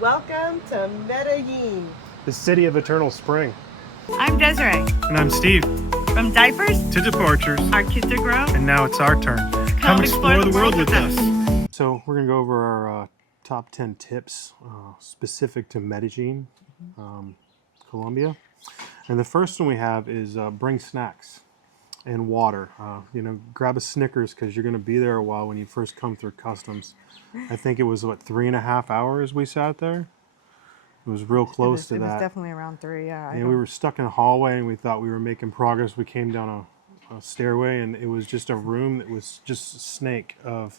Welcome to Medellin. The city of eternal spring. I'm Desiree. And I'm Steve. From diapers To departures. our kids are grown. And now it's our turn. Come explore the world with us. So we're going to go over our top 10 tips specific to Medellin, Colombia. And the first one we have is bring snacks and water. Grab a Snickers because you're going to be there a while when you first come through customs. I think it was, 3.5 hours we sat there? It was real close to It was that. definitely around 3, yeah. And we were stuck in a hallway and we thought we were making progress. We came down a stairway and it was just a room that was just a snake of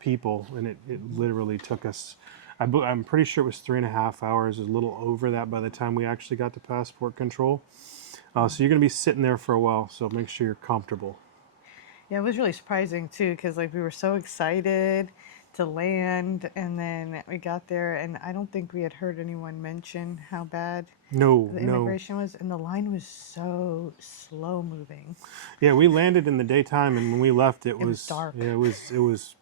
people. And it literally took us, I'm pretty sure it was 3.5 hours, a little over that by the time we actually got to passport control. So you're going to be sitting there for a while, so make sure you're comfortable. Yeah, it was really surprising too, because we were so excited to land, and then we got there, and I don't think we had heard anyone mention how bad No. the immigration was, and the line was so slow moving. Yeah, we landed in the daytime, and when we left, it was dark. Yeah, it was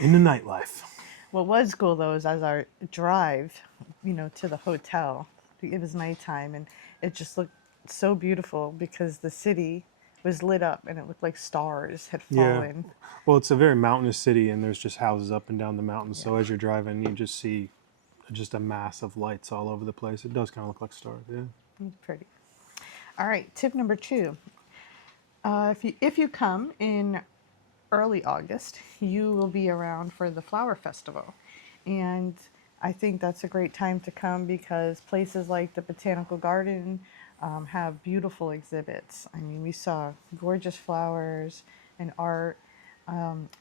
in the nightlife. What was cool though is as our drive, to the hotel, it was nighttime, and it just looked so beautiful because the city was lit up and it looked like stars had fallen. Yeah. Well, it's a very mountainous city, and there's just houses up and down the mountain. So as you're driving, you just see just a mass of lights all over the place. It does kind of look like stars. Yeah. It's pretty. All right, tip number 2. If you come in early August, you will be around for the flower festival, and I think that's a great time to come because places like the Botanical Garden have beautiful exhibits. I mean, we saw gorgeous flowers and art.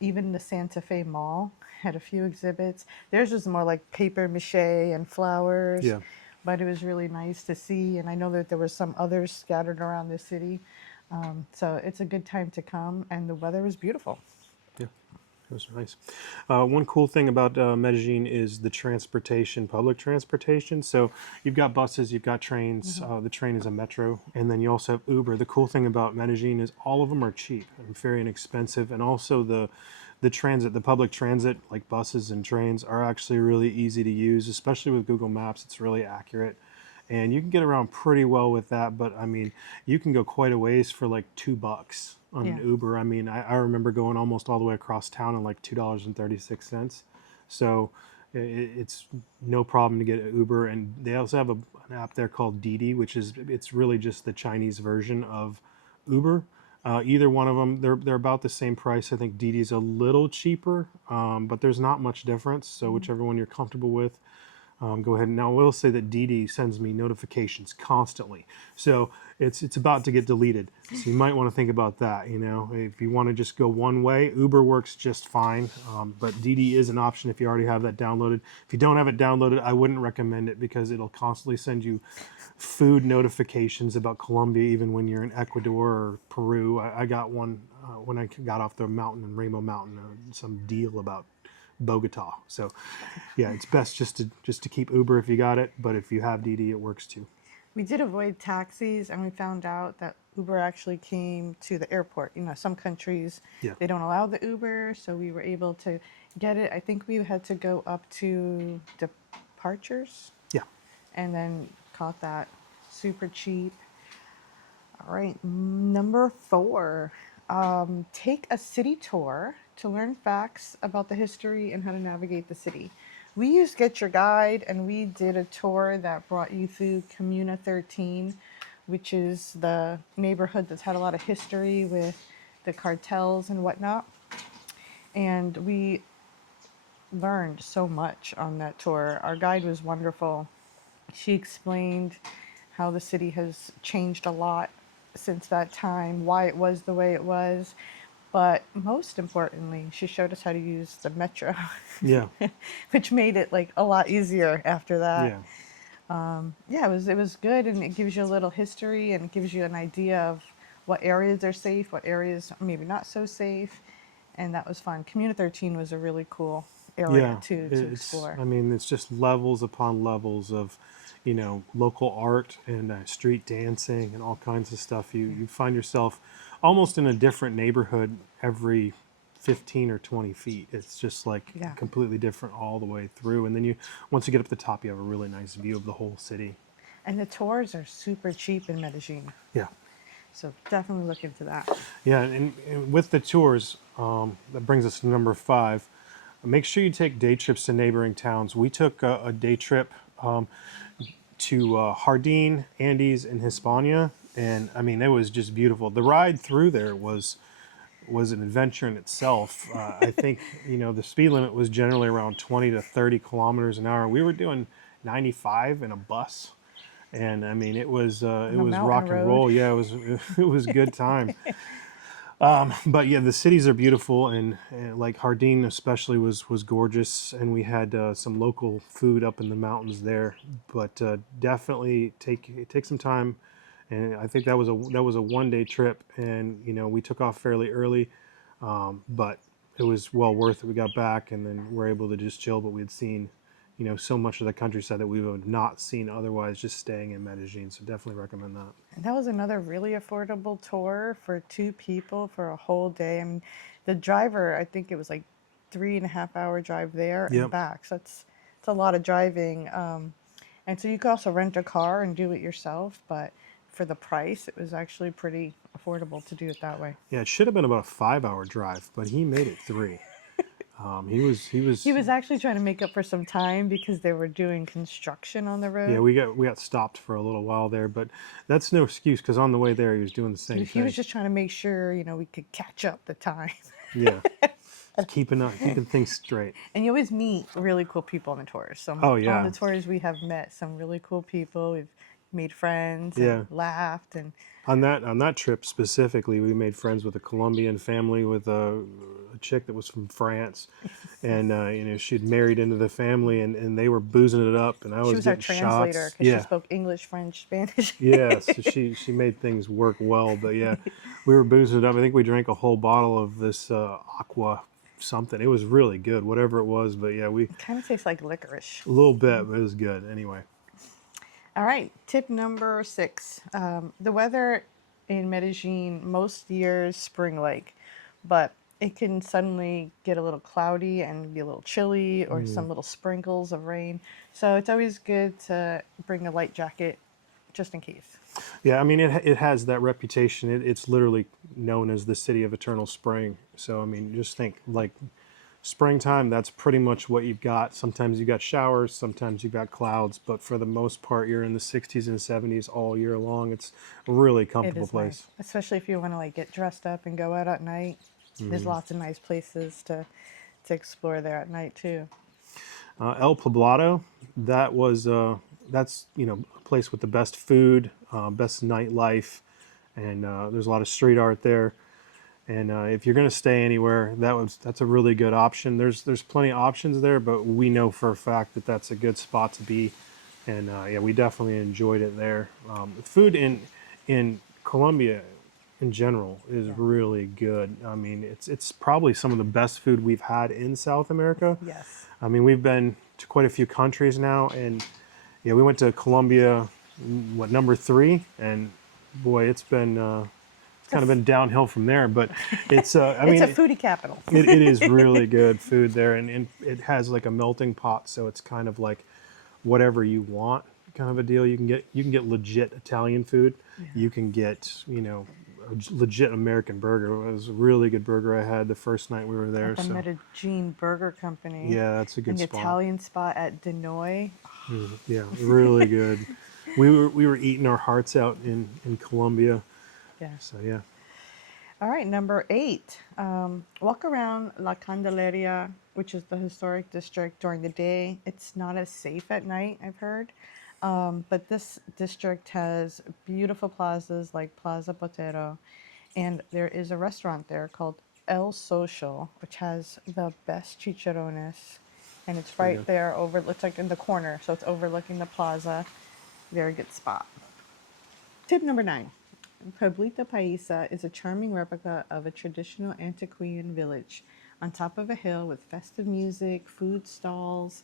Even the Santa Fe Mall had a few exhibits. Theirs was more like paper mache and flowers, Yeah. but it was really nice to see. And I know that there were some others scattered around the city. So it's a good time to come, and the weather was beautiful. Yeah. It was nice. One cool thing about Medellin is the transportation, public transportation. So you've got buses, you've got trains. The train is a metro, and then you also have Uber. The cool thing about Medellin is all of them are cheap and very inexpensive, and also the transit, the public transit, like buses and trains, are actually really easy to use, especially with Google Maps. It's really accurate. And you can get around pretty well with that, but I mean, you can go quite a ways for like $2 on an Yeah. Uber. I mean, I remember going almost all the way across town on like $2.36. So it's no problem to get an Uber. And they also have an app there called Didi, it's really just the Chinese version of Uber. Either one of them, they're about the same price. I think Didi's a little cheaper, but there's not much difference. So whichever one you're comfortable with. Go ahead. Now, I will say that Didi sends me notifications constantly. So it's about to get deleted. So you might want to think about that. If you want to just go one way, Uber works just fine. But Didi is an option if you already have that downloaded. If you don't have it downloaded, I wouldn't recommend it because it'll constantly send you food notifications about Colombia, even when you're in Ecuador or Peru. I got one when I got off the mountain in Rainbow Mountain, some deal about Bogota. So yeah, it's best just to keep Uber if you got it, but if you have Didi, it works too. We did avoid taxis, and we found out that Uber actually came to the airport. Some countries, Yeah. they don't allow the Uber, so we were able to get it. I think we had to go up to departures Yeah. and then caught that super cheap. All right, number 4. Take a city tour to learn facts about the history and how to navigate the city. We used Get Your Guide, and we did a tour that brought you through Comuna 13, which is the neighborhood that's had a lot of history with the cartels and whatnot. And we learned so much on that tour. Our guide was wonderful. She explained how the city has changed a lot since that time, why it was the way it was. But most importantly, she showed us how to use the metro, Yeah. which made it like a lot easier after that. Yeah. Yeah, it was good, and it gives you a little history and it gives you an idea of what areas are safe, what areas are maybe not so safe, and that was fun. Community 13 was a really cool area Yeah. too to explore. I mean, it's just levels upon levels of, local art and street dancing and all kinds of stuff. You find yourself almost in a different neighborhood every 15 or 20 feet. It's just like Yeah. completely different all the way through. And then once you get up to the top, you have a really nice view of the whole city. And the tours are super cheap in Medellin. Yeah. So definitely look into that. Yeah, and with the tours, that brings us to number 5. Make sure you take day trips to neighboring towns. We took a day trip to Jardín, Andes, and Hispania, and I mean it was just beautiful. The ride through there was an adventure in itself. I think the speed limit was generally around 20 to 30 kilometers an hour. We were doing 95 in a bus, and I mean it was On a mountain rock and road. roll. Yeah, it was a good time. But yeah, the cities are beautiful, and like Jardín especially was gorgeous, and we had some local food up in the mountains there. But definitely take some time, and I think that was a 1 day trip, and we took off fairly early, but it was well worth it. We got back, and then we're able to just chill. But we had seen so much of the countryside that we would have not seen otherwise just staying in Medellin. So definitely recommend that. And that was another really affordable tour for 2 people for a whole day. I mean, the driver, I think it was like 3.5 hour drive there and Yep. back. So it's a lot of driving. And so you could also rent a car and do it yourself, but for the price, it was actually pretty affordable to do it that way. Yeah, it should have been about a 5 hour drive, but he made it 3. He was Actually trying to make up for some time because they were doing construction on the road. yeah, we got stopped for a little while there, but that's no excuse because on the way there he was doing the same He thing. was just trying to make sure, we could catch up the time. Yeah, just keeping things straight. And you always meet really cool people on the tours. So Oh, yeah. on the tours we have met some really cool people. We've made friends Yeah. and laughed and On that trip specifically, we made friends with a Colombian family with a chick that was from France, and she'd married into the family, and they were boozing it up, and I was she was our getting translator shots. because Yeah. she spoke English, French, Spanish. Yeah, so she made things work well, but yeah, we were boozing it up. I think we drank a whole bottle of this aqua something. It was really good, whatever it was, but yeah, we Kind of tastes like licorice. a little bit, but it was good anyway. All right, tip number 6. The weather in Medellin most years spring-like, but it can suddenly get a little cloudy and be a little chilly or some little sprinkles of rain. So it's always good to bring a light jacket just in case. Yeah, I mean it has that reputation. It's literally known as the city of eternal spring. So I mean, just think like springtime, that's pretty much what you've got. Sometimes you've got showers, sometimes you've got clouds, but for the most part, you're in the 60s and 70s all year long. It's a really It comfortable is place. nice, especially if you want to like get dressed up and go out at night. There's lots of nice places to explore there at night too. El Poblado, that's a place with the best food, best nightlife, and there's a lot of street art there. And if you're going to stay anywhere, that's a really good option. There's plenty of options there, but we know for a fact that that's a good spot to be. And yeah, we definitely enjoyed it there. Food in Colombia in general is really good. I mean, it's probably some of the best food we've had in South America. Yes. I mean, we've been to quite a few countries now, and yeah, we went to Colombia, number 3, and boy, it's been kind of been downhill from there. But it's I mean, It's a foodie capital. it is really good food there, and it has like a melting pot, so it's kind of like whatever you want kind of a deal. You can get legit Italian food. You can get a legit American burger. It was a really good burger I had the first night we were there. The So Medellin Burger Company. yeah, that's a good An spot. Italian spot at Denoy. Yeah, really good. We were eating our hearts out in Colombia. Yeah. So yeah. All right, number 8. Walk around La Candelaria, which is the historic district during the day. It's not as safe at night, I've heard. But this district has beautiful plazas like Plaza Botero. And there is a restaurant there called El Social, which has the best chicharrones. And it's right there it's like in the corner. So it's overlooking the plaza. Very good spot. Tip number 9. Pueblito Paisa is a charming replica of a traditional antiquarian village on top of a hill with festive music, food stalls,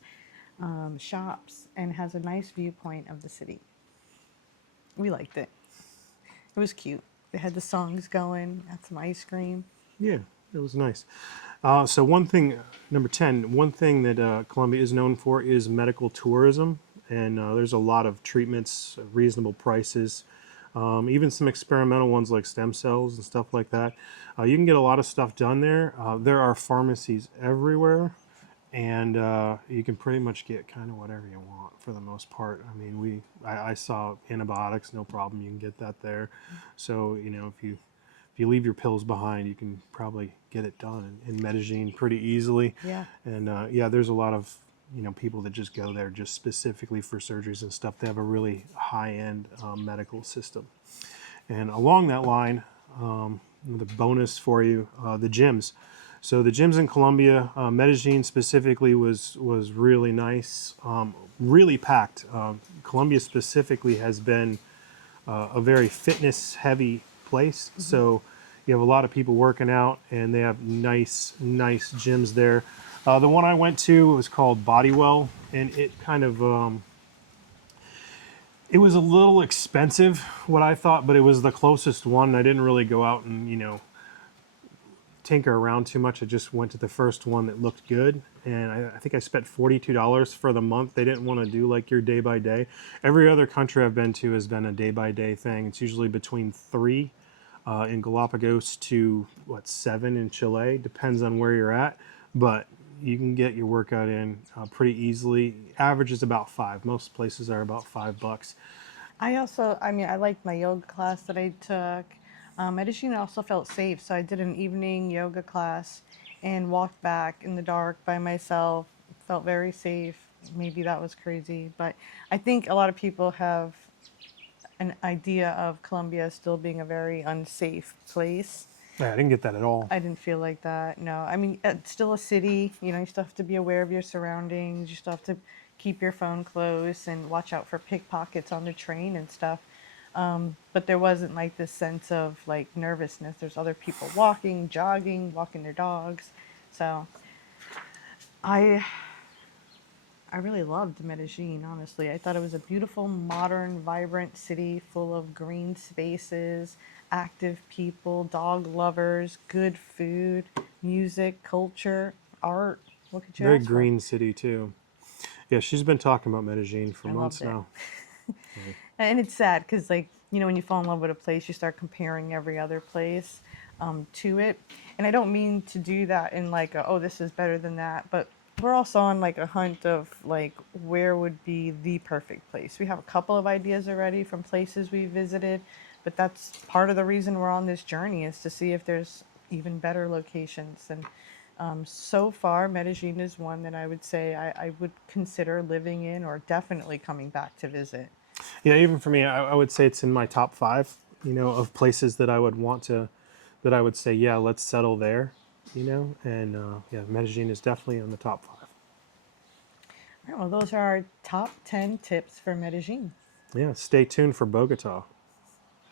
shops, and has a nice viewpoint of the city. We liked it. It was cute. They had the songs going, had some ice cream. Yeah, It was nice. So one thing, number 10, one thing that Colombia is known for is medical tourism, and there's a lot of treatments, at reasonable prices, even some experimental ones like stem cells and stuff like that. You can get a lot of stuff done there. There are pharmacies everywhere, and you can pretty much get kind of whatever you want for the most part. I mean, I saw antibiotics, no problem. You can get that there. So if you leave your pills behind, you can probably get it done in Medellin pretty easily. Yeah. And yeah, there's a lot of people that just go there just specifically for surgeries and stuff. They have a really high-end medical system. And along that line, the bonus for you, the gyms. So the gyms in Colombia, Medellin specifically was really nice, really packed. Colombia specifically has been a very fitness-heavy place. So you have a lot of people working out, and they have nice gyms there. The one I went to was called Bodywell, and it kind of it was a little expensive, what I thought, but it was the closest one. I didn't really go out and tinker around too much. I just went to the first one that looked good, and I think I spent $42 for the month. They didn't want to do like your day by day. Every other country I've been to has been a day by day thing. It's usually between 3 in Galapagos to 7 in Chile. Depends on where you're at, but you can get your workout in pretty easily. Average is about 5. Most places are about $5. I liked my yoga class that I took. Medellin also felt safe, so I did an evening yoga class and walked back in the dark by myself. Felt very safe. Maybe that was crazy, but I think a lot of people have an idea of Colombia still being a very unsafe place. Yeah, I didn't get that at all. I didn't feel like that. No, I mean, it's still a city. You still have to be aware of your surroundings. You still have to keep your phone close and watch out for pickpockets on the train and stuff. But there wasn't like this sense of like nervousness. There's other people walking, jogging, walking their dogs. So I really loved Medellin, honestly. I thought it was a beautiful, modern, vibrant city full of green spaces, active people, dog lovers, good food, music, culture, art. What could you Very ask for? green city too. Yeah, she's been talking about Medellin for I months loved it. now. And it's sad because, like, when you fall in love with a place, you start comparing every other place to it. And I don't mean to do that in like, oh, this is better than that. But we're also on like a hunt of like where would be the perfect place. We have a couple of ideas already from places we visited, but that's part of the reason we're on this journey, is to see if there's even better locations. And so far, Medellin is one that I would say I would consider living in, or definitely coming back to visit. Yeah, even for me, I would say it's in my top 5, of places that I would that I would say, yeah, let's settle there, and yeah, Medellin is definitely on the top 5. All right, well, those are our top 10 tips for Medellin. Yeah, stay tuned for Bogota.